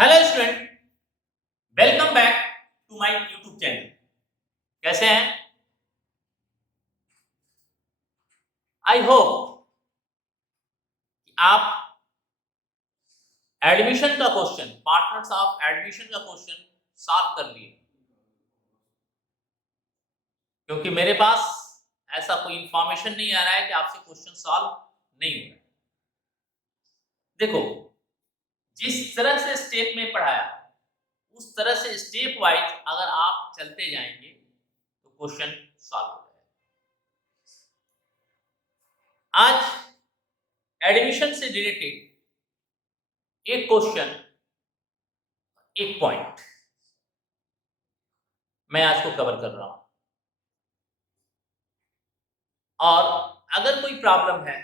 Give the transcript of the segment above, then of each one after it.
Hello student, welcome back to my YouTube channel. कैसे हैं? I hope आप admission का क्वेश्चन, पार्टनर्स ऑफ एडमिशन का क्वेश्चन सॉल्व कर लिए, क्योंकि मेरे पास ऐसा कोई इंफॉर्मेशन नहीं आ रहा है कि आपसे क्वेश्चन सॉल्व नहीं हो रहा है। देखो, जिस तरह से स्टेप में पढ़ाया उस तरह से स्टेप वाइज अगर आप चलते जाएंगे तो क्वेश्चन सॉल्व हो जाएगा। आज एडमिशन से रिलेटेड एक क्वेश्चन, एक पॉइंट मैं आज को कवर कर रहा हूं, और अगर कोई प्रॉब्लम है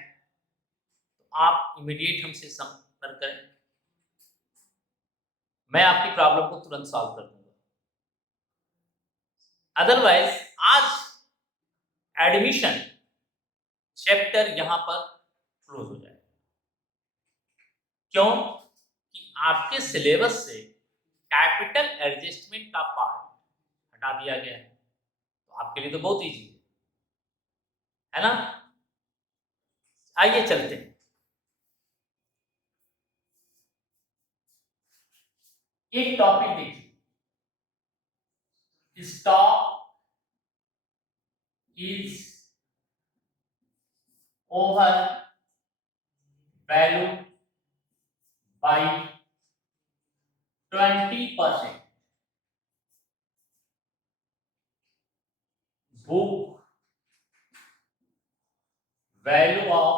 तो आप इमीडिएट हमसे संपर्क करें, मैं आपकी प्रॉब्लम को तुरंत सॉल्व कर दूंगा। अदरवाइज आज एडमिशन चैप्टर यहां पर क्लोज हो जाएगा, क्यों कि आपके सिलेबस से कैपिटल एडजस्टमेंट का पार्ट हटा दिया गया है। तो आपके लिए तो बहुत इजी है ना। आइए चलते हैं। एक टॉपिक देखिए, stock is over value by 20%. Book value of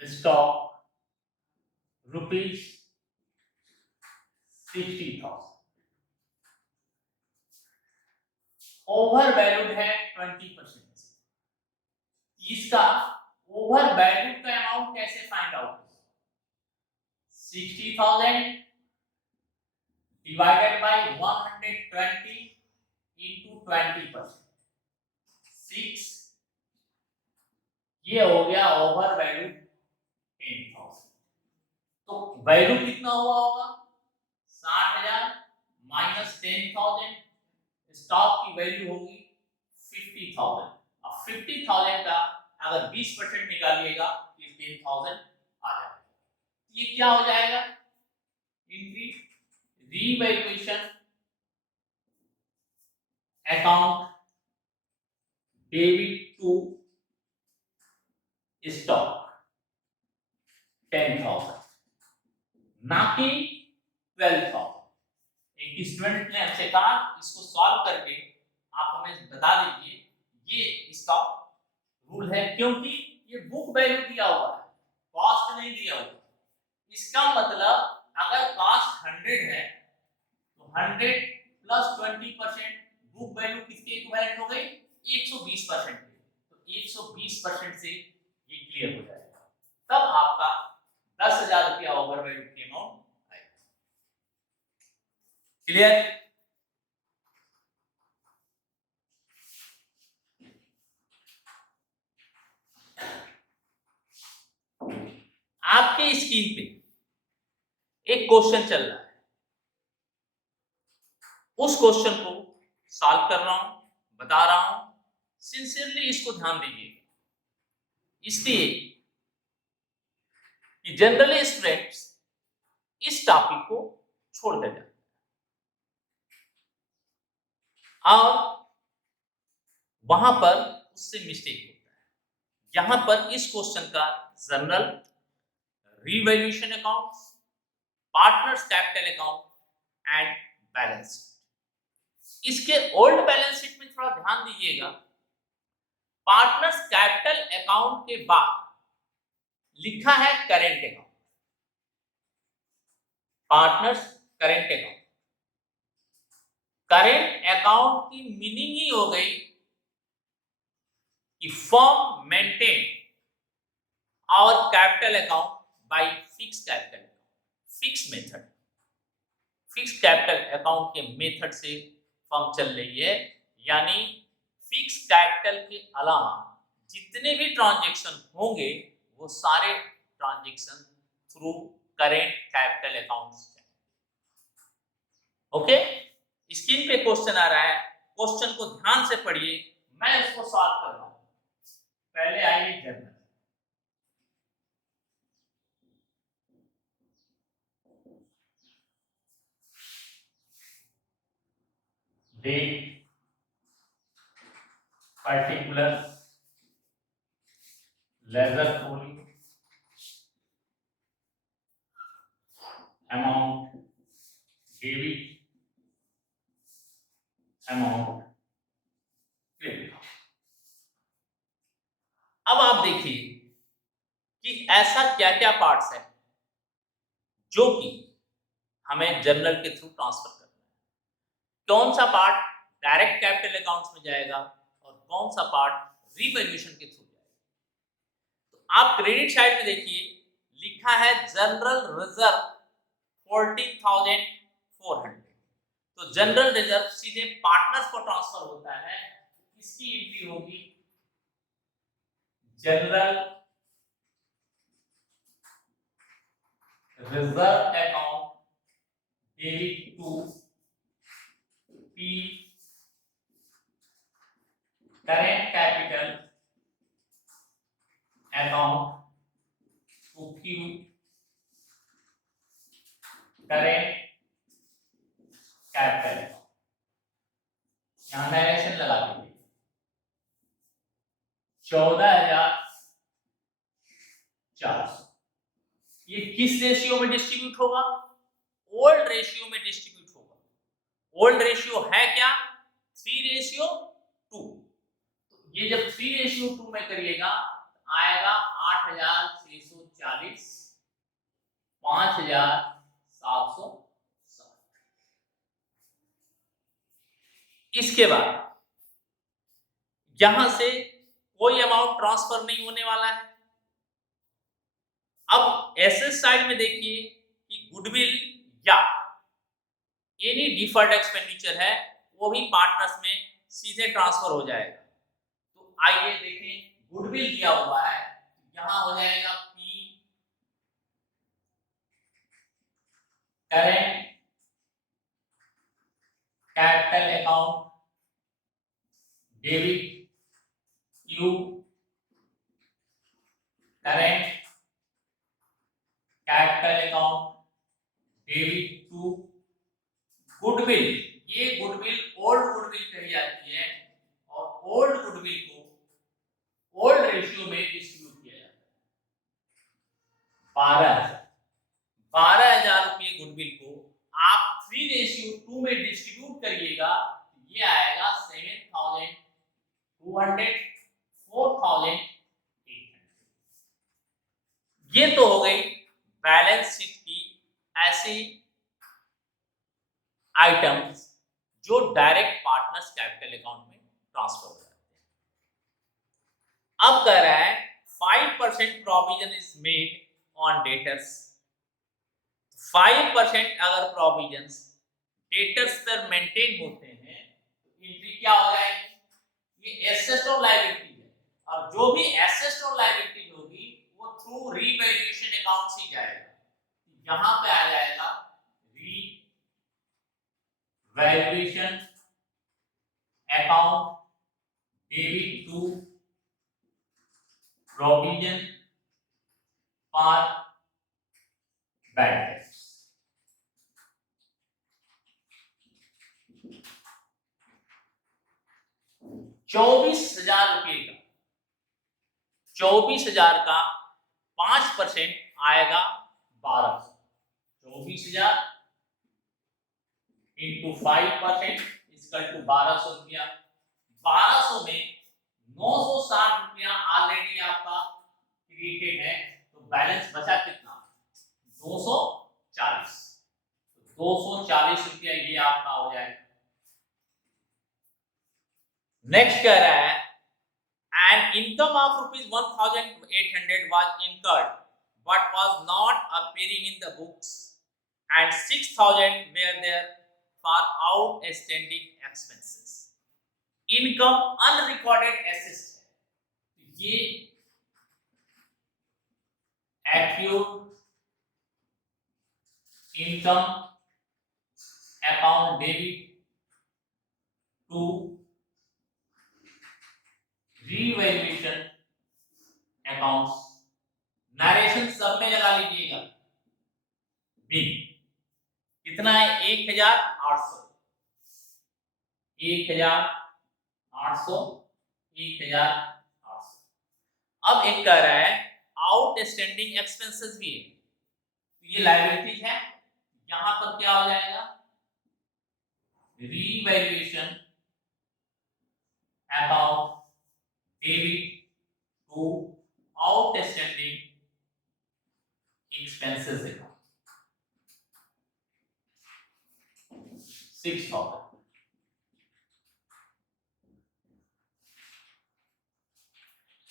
stock rupees 60,000. Over valued है 20%। इसका ओवर वैल्यूड का अमाउंट कैसे find out? 60,000 divided by 120 into 20%, 6, ये हो गया ओवर वैल्यू 10,000। तो वैल्यू कितना हुआ होगा? 60,000 माइनस 10,000, स्टॉक की वैल्यू होगी 50,000। अब 50,000 का अगर 20% निकालिएगा तो 10,000 आ जाएगा। ये क्या हो जाएगा? इनकी revaluation account debit to stock 10,000, ना कि 12,000। एक स्टूडेंट ने हमसे कहा इसको सॉल्व करके आप हमें बता दीजिए ये इसका रूल है, क्योंकि ये बुक वैल्यू दिया हुआ है, कॉस्ट नहीं दिया हुआ। इसका मतलब अगर कॉस्ट 100 है तो 100 प्लस 20% बुक वैल्यू किसके इक्विवेलेंट हो गई? 120% के। तो 120% से ये क्लियर हो जाएगा, तब आपका 10,000 रुपया ओवर वैल्यू की अमाउंट आएगा। क्लियर? आपके स्क्रीन पे एक क्वेश्चन चल रहा है, उस क्वेश्चन को सॉल्व कर रहा हूं, बता रहा हूं, सिंसियरली इसको ध्यान दीजिए, इसलिए कि जनरली स्टूडेंट्स इस टॉपिक को छोड़ देते हैं और वहां पर उससे मिस्टेक होता है। यहां पर इस क्वेश्चन का general revaluation account, partners capital account and balance sheet. इसके ओल्ड बैलेंस शीट में थोड़ा ध्यान दीजिएगा, पार्टनर्स कैपिटल अकाउंट के बाद लिखा है current account, partners current account. Current account की मीनिंग ही हो गई कि firm maintain our capital account by fix capital, fix method, fix capital account के मेथड से फर्म चल रही है। यानी फिक्स कैपिटल के अलावा जितने भी ट्रांजैक्शन होंगे वो सारे transaction through current capital accounts. Okay, screen पे क्वेश्चन आ रहा है, क्वेश्चन को ध्यान से पढ़िए, मैं उसको सॉल्व कर रहा हूं। पहले आइए journal. Date, particular, ledger folio, amount, debit, amount, credit. अब आप देखिए कि ऐसा क्या क्या पार्ट्स है जो कि हमें जर्नल के थ्रू ट्रांसफर करना है। कौन सा पार्ट डायरेक्ट कैपिटल अकाउंट्स में जाएगा और कौन सा पार्ट रीवैल्यूएशन के थ्रू जाएगा। तो आप क्रेडिट साइड में देखिए, लिखा है जनरल रिजर्व 14,400। तो जनरल रिजर्व सीधे पार्टनर्स को ट्रांसफर होता है, इसकी एंट्री होगी general reserve account debit to P current capital account to Q current capital. यहां डायरेक्शन लगा दीजिए 14,400। ये किस रेशियो में डिस्ट्रीब्यूट होगा? ओल्ड रेशियो में डिस्ट्रीब्यूट होगा। ओल्ड रेशियो है क्या? 3:2। ये जब 3:2 में करिएगा आएगा 8,640, 5,760। इसके बाद यहां से कोई अमाउंट ट्रांसफर नहीं होने वाला है। अब एसेट साइड में देखिए कि गुडविल या एनी डिफर्ड एक्सपेंडिचर है वो भी पार्टनर्स में सीधे ट्रांसफर हो जाएगा। तो आइए देखें, गुडविल दिया हुआ है, यहां हो जाएगा P current capital account debit Q current capital account debit to goodwill. ये गुडविल ओल्ड गुडविल कही जाती है और ओल्ड गुडविल को ओल्ड रेशियो में डिस्ट्रीब्यूट किया जाता है। 12,000 रुपये गुडविल को आप 3:2 में डिस्ट्रीब्यूट करिएगा, ये आएगा 7,200, 4,800। ये तो हो गई बैलेंस शीट की ऐसी आइटम्स जो डायरेक्ट पार्टनर्स कैपिटल अकाउंट में ट्रांसफर हो जाते हैं। अब कह रहा है 5% provision is made on debtors. 5% अगर प्रोविजंस डेटर्स पर मेंटेन होते हैं तो एंट्री क्या हो जाएगी? ये एसेट और लायबिलिटी है, और जो भी एसेट और लायबिलिटी होगी वो थ्रू रीवैल्यूएशन अकाउंट से जाएगा। यहां पे आ जाएगा revaluation account debit to provision for bad debts. 24,000 रुपये का 24,000 का 5% आएगा 1200। 24,000 इंटू 5% इक्वल टू 1200 रुपया। 1200 में 960 रुपया ऑलरेडी आपका क्रिएटेड है, तो बैलेंस बचा कितना? 240। 240 रुपया ये आपका हो जाएगा। नेक्स्ट कह रहा है an income of ₹1,800 was incurred but was not appearing in the books and 6,000 were there for outstanding expenses. Income unrecorded assets है, ये accrued income account debit to revaluation accounts. Narration सब में लगा लीजिएगा। बी कितना है 1800 1800 1800। अब एक कह रहा है आउटस्टैंडिंग एक्सपेंसेस भी है, तो ये लायबिलिटीज है। यहां पर क्या हो जाएगा revaluation account debit to outstanding expenses account 6000।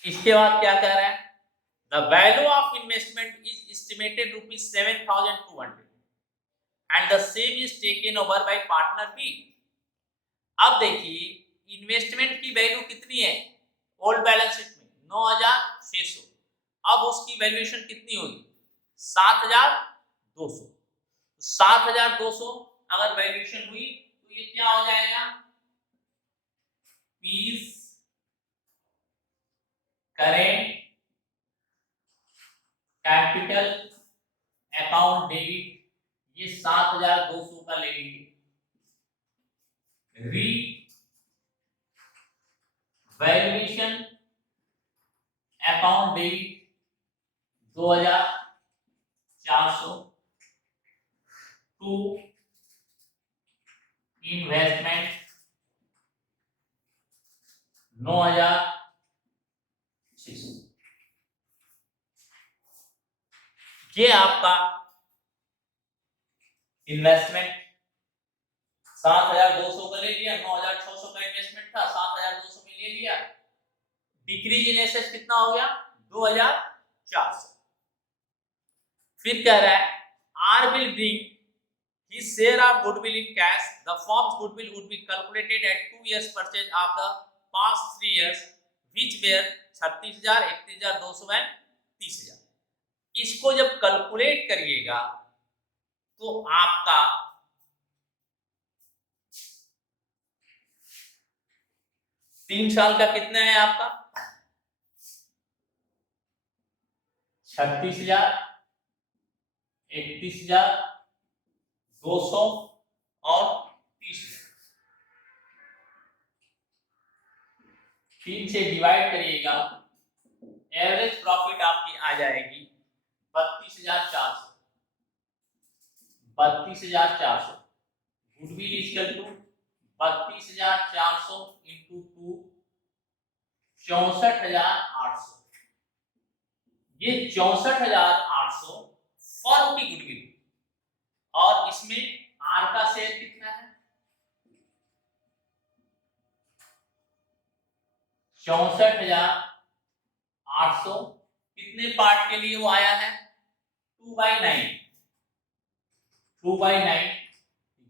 इसके बाद क्या कह रहा है the value of investment is estimated ₹7200 and the same is taken over by partner B. अब देखिए इन्वेस्टमेंट की वैल्यू कितनी है ओल्ड बैलेंस शीट में 9600। अब उसकी वैल्यूएशन कितनी होगी 7200। 7200 अगर वैल्यूएशन हुई तो ये क्या हो जाएगा P's current capital account debit, ये 7200 का ले लीजिए। Revaluation account debit 2400 to investment 9600। ये आपका इन्वेस्टमेंट 7200 का ले लिया, 9600 का इन्वेस्टमेंट था 7200 में ले लिया। डिक्रीज इन एसेट्स कितना हो गया 2400। फिर कह रहा है R will bring his share of goodwill in cash. The firm's goodwill would be calculated at 2 years purchase of the past 3 years which were 36,000, 31,200 and 30,000। इसको जब कैलकुलेट करिएगा तो आपका तीन साल का कितना है आपका 36,000, 31,200 और 30,000। 3 से डिवाइड करिएगा, एवरेज प्रॉफिट आपकी आ जाएगी 32,400। 32,400 गुडविल इक्वल टू 32,400 इंटू 2 64,800। ये 64,800 फर्म की गुडविल और इसमें आर का शेयर कितना है 64,800। कितने पार्ट के लिए वो आया है 2/9। 2/9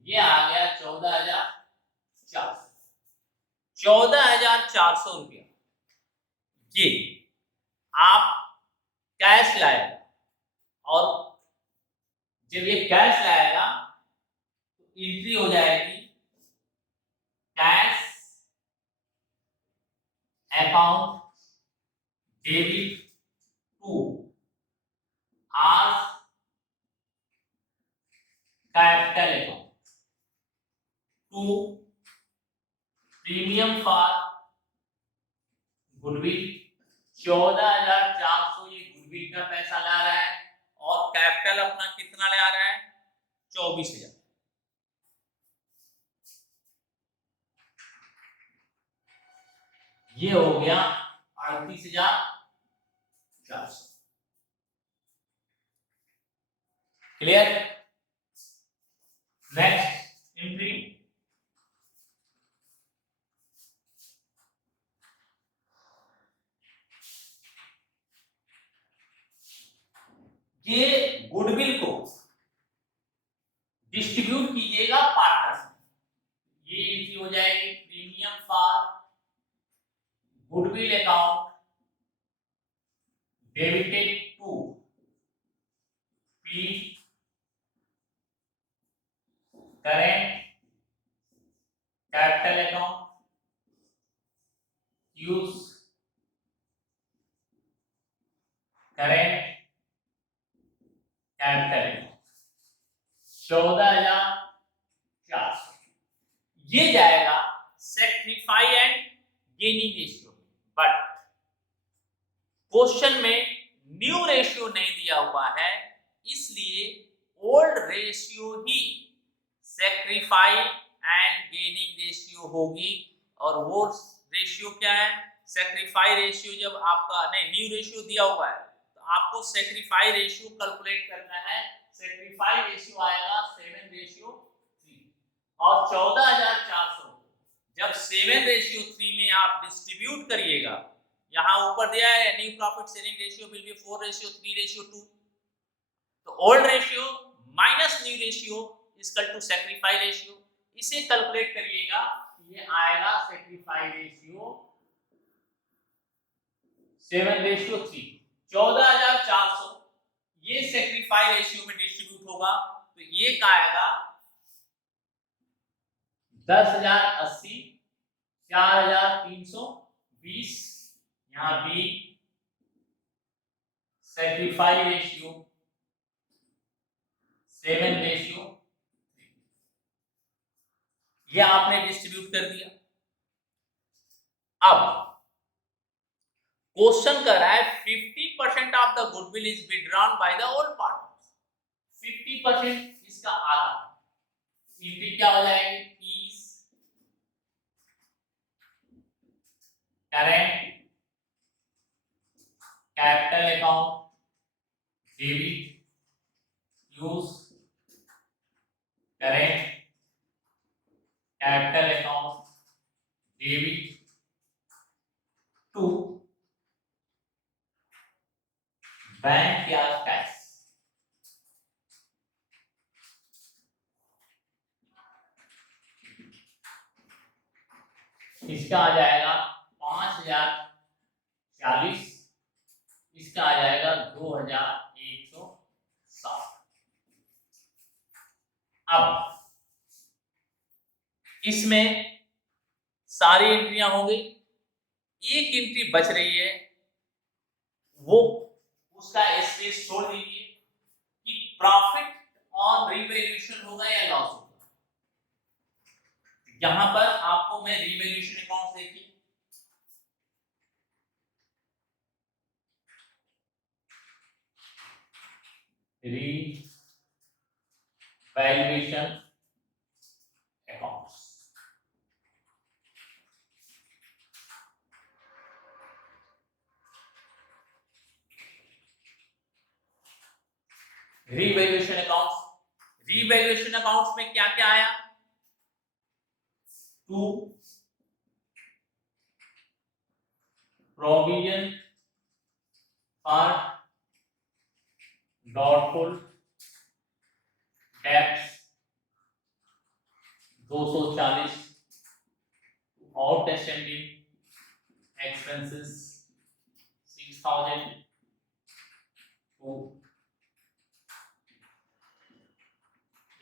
ये आ गया 14,400। 14,400 रुपया ये आप कैश लाएगा, और जब ये कैश लाएगा तो एंट्री हो जाएगी cash account debit to R capital account to premium for goodwill. 14,400 ये गुडविल का पैसा ला रहा है और कैपिटल अपना कितना ले आ रहा है 24,000। ये हो गया 38,400। क्लियर। नेक्स्ट एंट्री ये गुडविल को डिस्ट्रीब्यूट कीजिएगा पार्टनर्स में। ये एंट्री हो जाएगी premium for goodwill account debited to P current capital account Q's current capital account 14,400 ये जाएगा sacrifice and gaining ratio. But question में न्यू रेशियो नहीं दिया हुआ है, इसलिए ओल्ड रेशियो ही सेक्रीफाई एंड गेनिंग रेशियो होगी। और वो रेशियो क्या है? सेक्रीफाई रेशियो जब आपका नहीं न्यू रेशियो दिया हुआ है तो आपको सेक्रीफाई रेशियो कैलकुलेट करना है। सेक्रीफाई रेशियो आएगा 7:3 और 14,400 जब 7:3 में आप डिस्ट्रीब्यूट करिएगा, यहां ऊपर दिया है new profit sharing ratio will be 4:3:2। तो old ratio minus new ratio equal to sacrifice ratio. इसे कैलकुलेट करिएगा, ये आएगा सेक्रीफाई रेशियो 7:3। 14,400 ये सेक्रीफाई रेशियो में डिस्ट्रीब्यूट होगा तो ये क्या आएगा 10,080 4,320। यहां भी सेक्रीफाई रेशियो 7:3 ये आपने डिस्ट्रीब्यूट कर दिया। अब क्वेश्चन कर रहा है 50% of the goodwill is withdrawn by the old partners. 50% इसका आधा एंट्री क्या हो जाएगी? P's current capital account debit Q's current capital account debit to bank या टैक्स। इसका आ जाएगा 5,040, इसका आ जाएगा 2,160। अब इसमें सारी एंट्रियां हो गई, एक एंट्री बच रही है, वो उसका स्पेस छोड़ दीजिए कि प्रॉफिट ऑन रिवैल्यूएशन होगा या लॉस होगा। यहां पर आपको मैं रिवैल्यूएशन अकाउंट देखिए, रिवैल्यूएशन अकाउंट्स रिवैल्यूएशन अकाउंट्स में क्या क्या आया? To provision for doubtful debts 240, outstanding expenses 6,000, to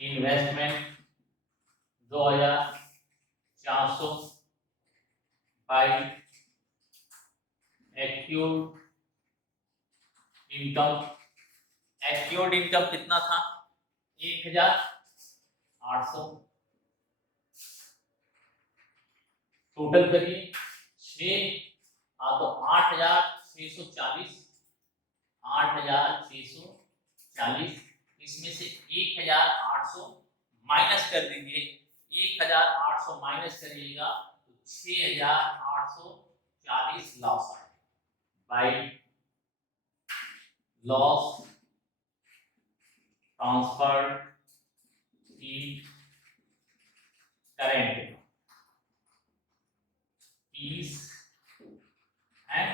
investment 2,400 by accrued income कितना था? 1,800। टोटल करिए 6 तो 8,640, 8,640 इसमें से 1,800 माइनस कर दीजिए। 1,800 माइनस करिएगा तो 6,840 लॉस आएगा by loss transferred in current P's and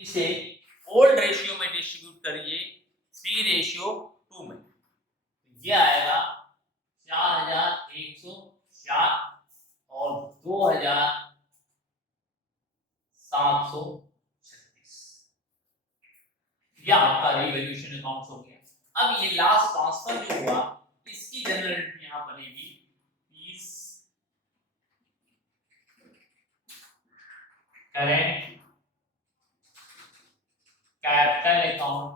इसे ओल्ड रेशियो में डिस्ट्रीब्यूट करिए 3:2 में, ये आएगा 4,104 और 2,736। यह आपका रिवैल्यूएशन अकाउंट हो गया। अब ये लास्ट ट्रांसफर जो हुआ इसकी जनरल एंट्री यहां बनेगी इस current capital account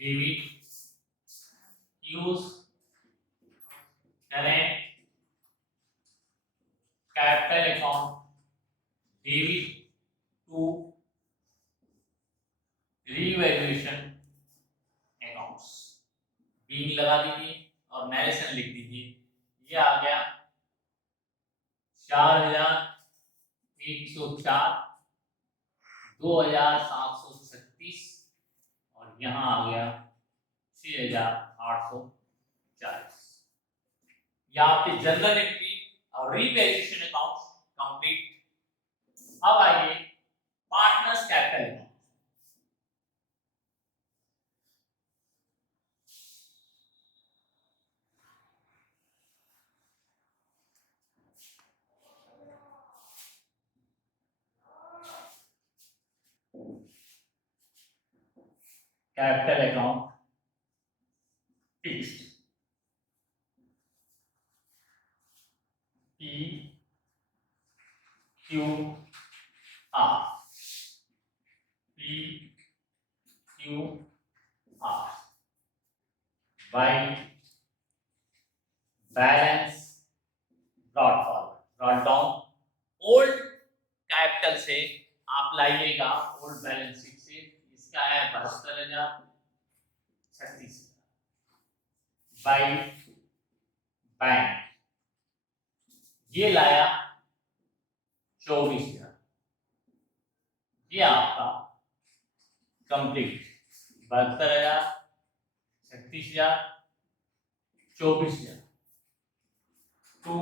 debit Q's current capital account debit to revaluation accounts. Being लगा दीजिए और नरेशन लिख दीजिए। ये आ गया 4104, 2736 और यहाँ आ गया 6840। ये आपके जनरल एंट्री और रीवैल्यूएशन अकाउंट कंप्लीट। अब आइए partners capital account. Capital account fixed P Q R P Q R by balance brought down. Old capital से आप लाइएगा ओल्ड बैलेंस शीट से। इसका है 72,036 बाई बैंक ये लाया 24,000। ये आपका complete 72,000, 36,000, 24,000 to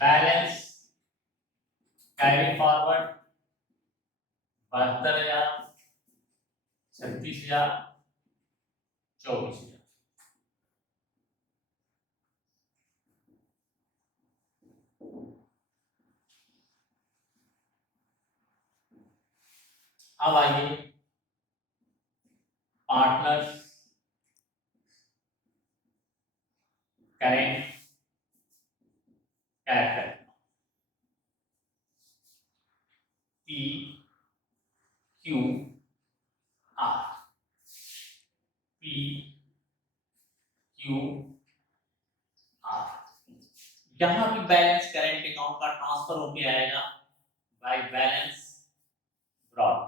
balance carry forward 72,000, 36,000, 24,000। अब आइए partners current capital P Q R P Q R। यहां भी बैलेंस करेंट अकाउंट का ट्रांसफर होके आएगा बाय बैलेंस ब्रॉड।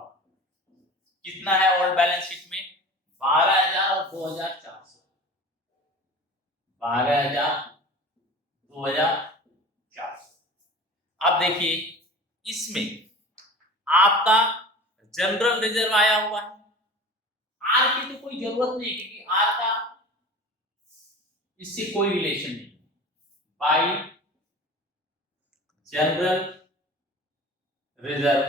कितना है ओल्ड बैलेंस शीट में 12,000 और 2,400। 12,000 2,400। अब देखिए इसमें आपका जनरल रिजर्व आया हुआ है। आर की तो कोई जरूरत नहीं क्योंकि आर का इससे कोई रिलेशन नहीं। By general reserve.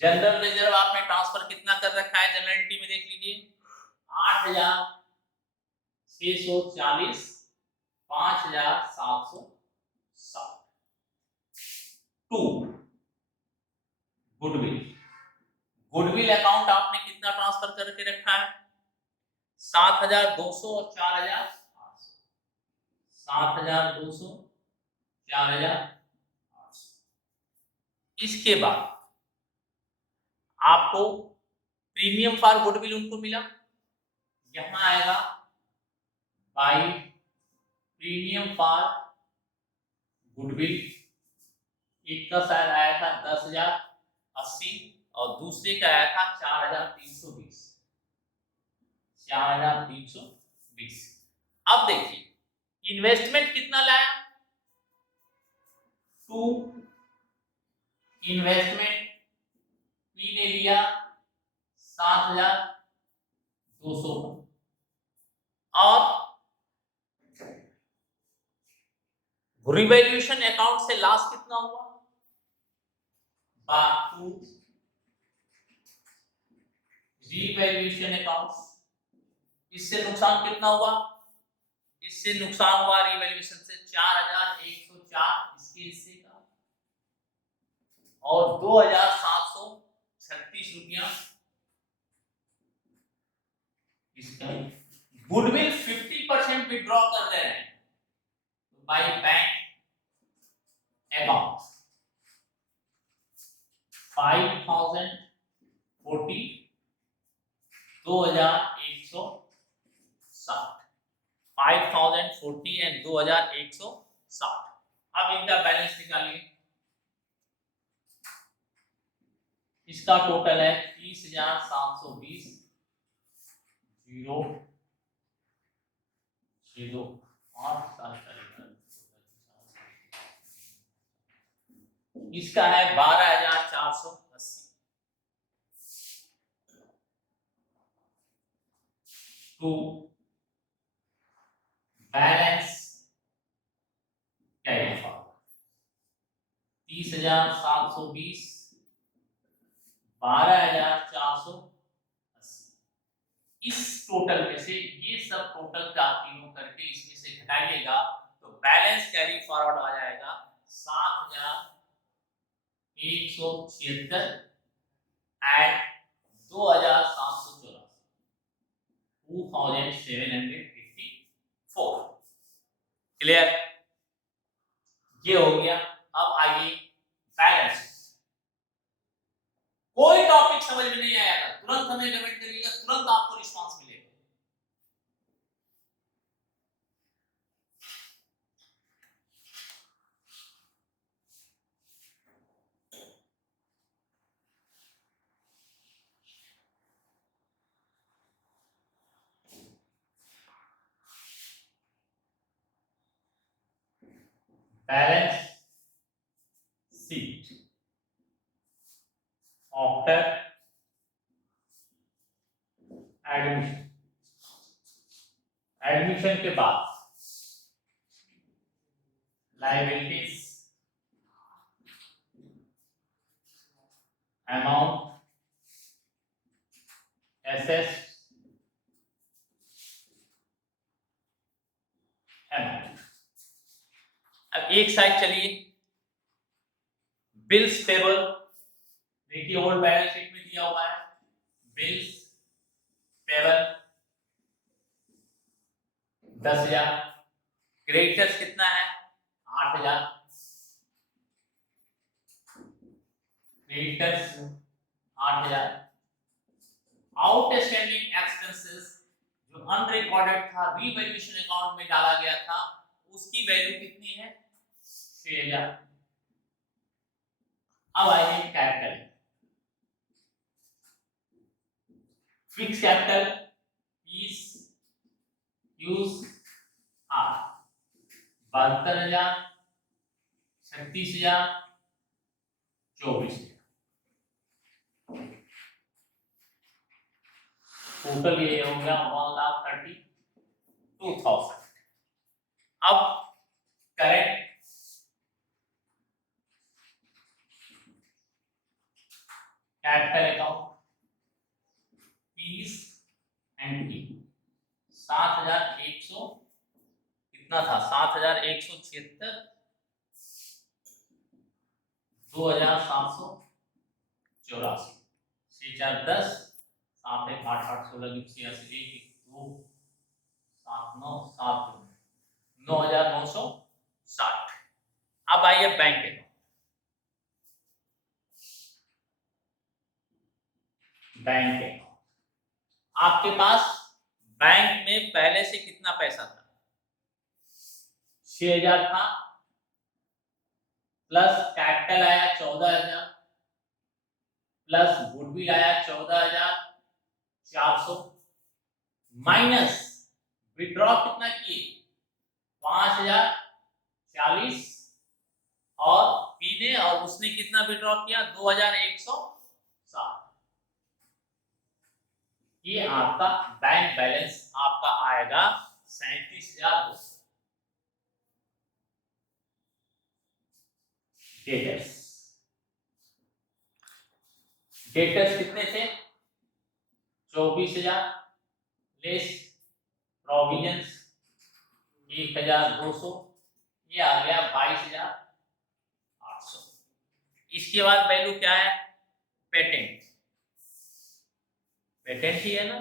General reserve आपने ट्रांसफर कितना कर रखा है जनरल एंट्री में देख लीजिए 8,640, 5,760। To goodwill. गुडविल अकाउंट आपने कितना ट्रांसफर करके रखा है 7,200 और 4,800। 7,200, 4,800। इसके बाद आपको प्रीमियम फॉर गुडविल उनको मिला। यहां आएगा बाई प्रीमियम फॉर गुडविल। एक का शायद आया था 10,080 और दूसरे का आया था 4,320। 4,320। अब देखिए इन्वेस्टमेंट कितना लाया टू इन्वेस्टमेंट पी ने लिया 7,200 और रिवैल्यूएशन अकाउंट से लॉस कितना हुआ टू रिवैल्यूएशन अकाउंट। इससे नुकसान कितना हुआ इससे नुकसान हुआ रिवैल्यूएशन से 4,104 इसके हिस्से का और 2,736 रुपया इसका गुडविल 50% विड्रॉ कर दे रहे हैं बाय बैंक अकाउंट 5040 2160 5040 एंड 2160। अब इनका बैलेंस निकालिए। इसका टोटल है 30,720 0 0 8 7 इसका है 12,480 टू बैलेंस कैरी फॉरवर्ड 30,720 12,480। इस टोटल में से ये सब टोटल का तीनों करके इसमें से घटाइएगा तो बैलेंस कैरी फॉरवर्ड आ जाएगा 7,176 एंड 2,784 2784। क्लियर? ये हो गया। अब आइए बैलेंस। कोई टॉपिक समझ में नहीं आया था तुरंत हमें कमेंट करिएगा, तुरंत आपको रिस्पांस मिलेगा। Balance sheet after admission. Admission के बाद लायबिलिटीज अमाउंट एसेट्स अमाउंट। अब एक साइड चलिए बिल्स पेबल। देखिए ओल्ड बैलेंस शीट में दिया हुआ है बिल्स पेबल 10,000। क्रेडिटर्स कितना है 8,000। क्रेडिटर्स 8,000। आउटस्टैंडिंग एक्सपेंसेस जो अनरिकॉर्डेड था रीवैल्यूएशन अकाउंट में डाला गया था उसकी वैल्यू कितनी है 6,000। अब आइए capital. Fix capital is Q's R 72,000 36,000 24,000। Total ये हो गया 1,32,000। अब current capital account P's and T 7,100 कितना था 7,176 2,784 6 4 10 7 1 8 8 16 86 1 2 7 9 7 9,960। अब आइए बैंक अकाउंट। बैंक अकाउंट आपके पास बैंक में पहले से कितना पैसा था 6,000 था प्लस कैपिटल आया 14,000 प्लस गुडविल आया 14,400 माइनस विड्रॉ कितना किए 5,040 और पी ने और उसने कितना विड्रॉ किया 2,160। ये आपका बैंक बैलेंस आपका आएगा 37,200। डेटर्स डेटर्स कितने थे 24,000 लेस प्रोविजंस 1,200 ये आ गया 22,800। इसके बाद वैल्यू क्या है पेटेंट पेटेंट ही है ना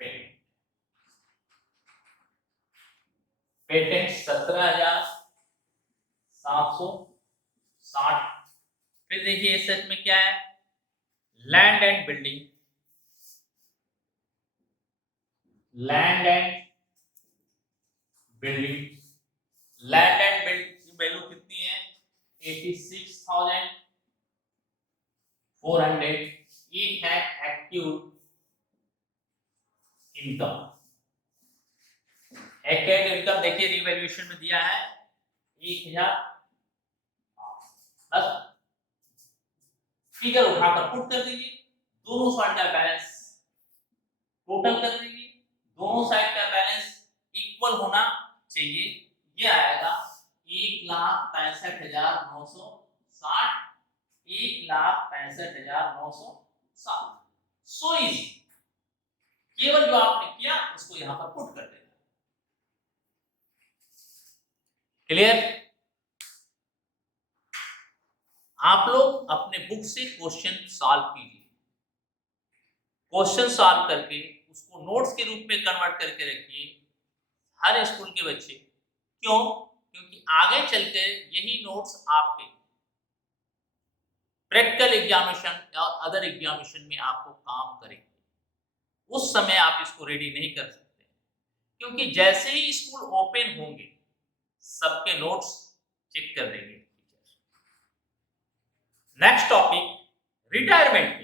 पेटेंट पेटेंट 17,760। फिर देखिए एसेट में क्या है, land and building, land and building, land and building की वैल्यू कितनी है, 86,400। ये है एक्टिव इनकम। एक्टिव इनकम देखिए रिवैल्यूएशन में दिया है 1000 बस। फिगर उठाकर पुट कर दीजिए, दोनों साइड का बैलेंस टोटल कर दीजिए, दोनों साइड का बैलेंस इक्वल होना चाहिए। ये आएगा 1,65,960, 1,65,960। सो इजी, केवल जो आपने किया उसको यहां पर पुट कर देना। क्लियर? आप लोग अपने बुक से क्वेश्चन सॉल्व कीजिए, क्वेश्चन सॉल्व करके उसको नोट्स के रूप में कन्वर्ट करके रखिए हर स्कूल के बच्चे। क्यों? क्योंकि आगे चलकर यही नोट्स आपके प्रैक्टिकल एग्जामिनेशन या अदर एग्जामिनेशन में आपको काम करेंगे। उस समय आप इसको रेडी नहीं कर सकते, क्योंकि जैसे ही स्कूल ओपन होंगे सबके नोट्स चेक कर देंगे। Next topic retirement.